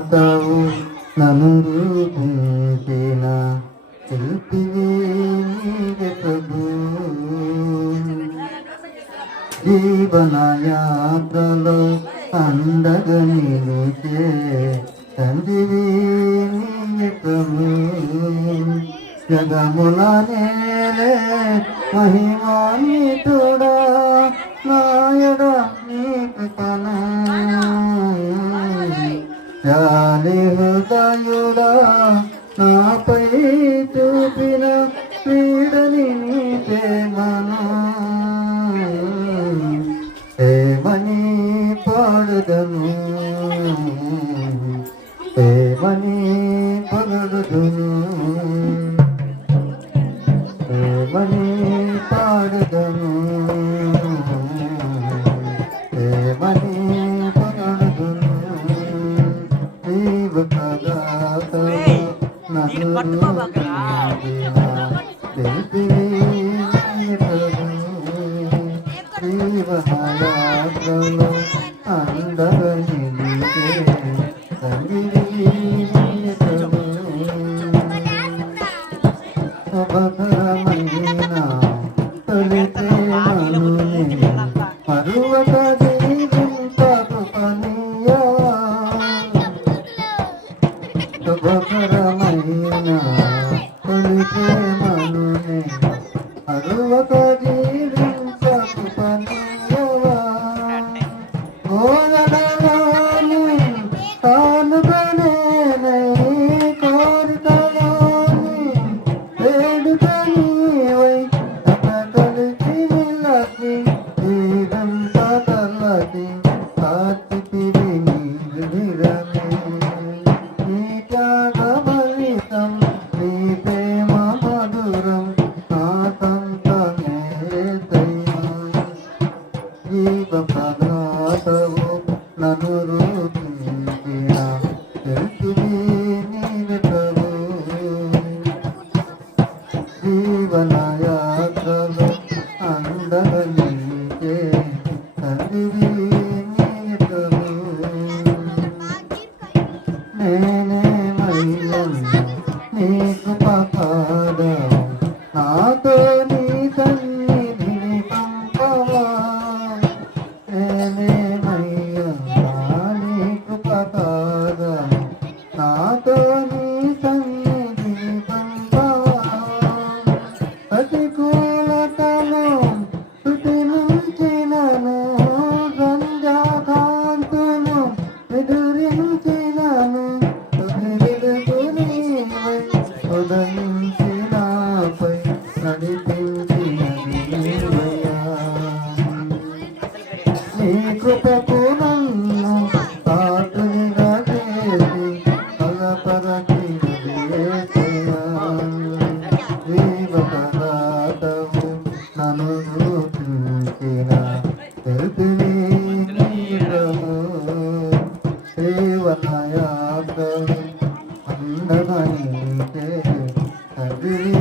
తావు నన్ను రూపించిన శిల్పివే నీవే ప్రభు. జీవన యాత్రలో అండగా నిలిచే తండ్రివే నీవే ప్రభు. జగముల నేలే మహిమాన్వితుడా నాయడా నీ కృపను జాలి హృదయుడా నాపై చూపిన క్రీడని నీ ప్రేమను ఏమని పాడుదను ఏమని పగడుదును ఏమని పాడుదను ఏమని పగడుదును జీవ ప్రదాత నన్ను జీవనయాత్రలో అందరూ నిలిచే శుభకరమైన తొలి ప్రేమను మరువక జీవింపకు పనియా. శుభకరమైన తొలి ప్రేమను మరువక జీవింపకు పనియవా. ఓలడలోని తానుగనేనై కోరికలోని వేడుకనీవై తనకలిసి నిలసి జీవంత తలసి కార్తిపివి నీరమే. నీ త్యాగ బలితం నీ ప్రేమ మధురం నా సంతమే జీవ ప్రదాతవు నన్ను రూపించిన శిల్పివే నీవే ప్రభు. జీవన యాత్రలో అందగా నిలిచే తండ్రివే నీవే ప్రభు. నేనేమయ్యను నీ కృపపాదం నాతో నీ సన్నిధిని పంపవా. నేనేమయ్యా నీ కృపపాదం నాతో నీ సన్నిధిని పంపవా. ప్రతికూలతను తుటి నుంచినను సంధ్యాకాంతును ఎదురించినను తుది వెలుగు నీవై ఉదయించినాపై నడిపించినది నీవయ్యా. నీ కృపకు నన్ను పాత్రునిగా చేసి బలపరచినది యేసయ్యా. జీవ ప్రదాతవు నన్ను రూపించిన శిల్పివే నీవే ప్రభు. జీవన యాత్రలో అందగా నిలిచే తండ్రివే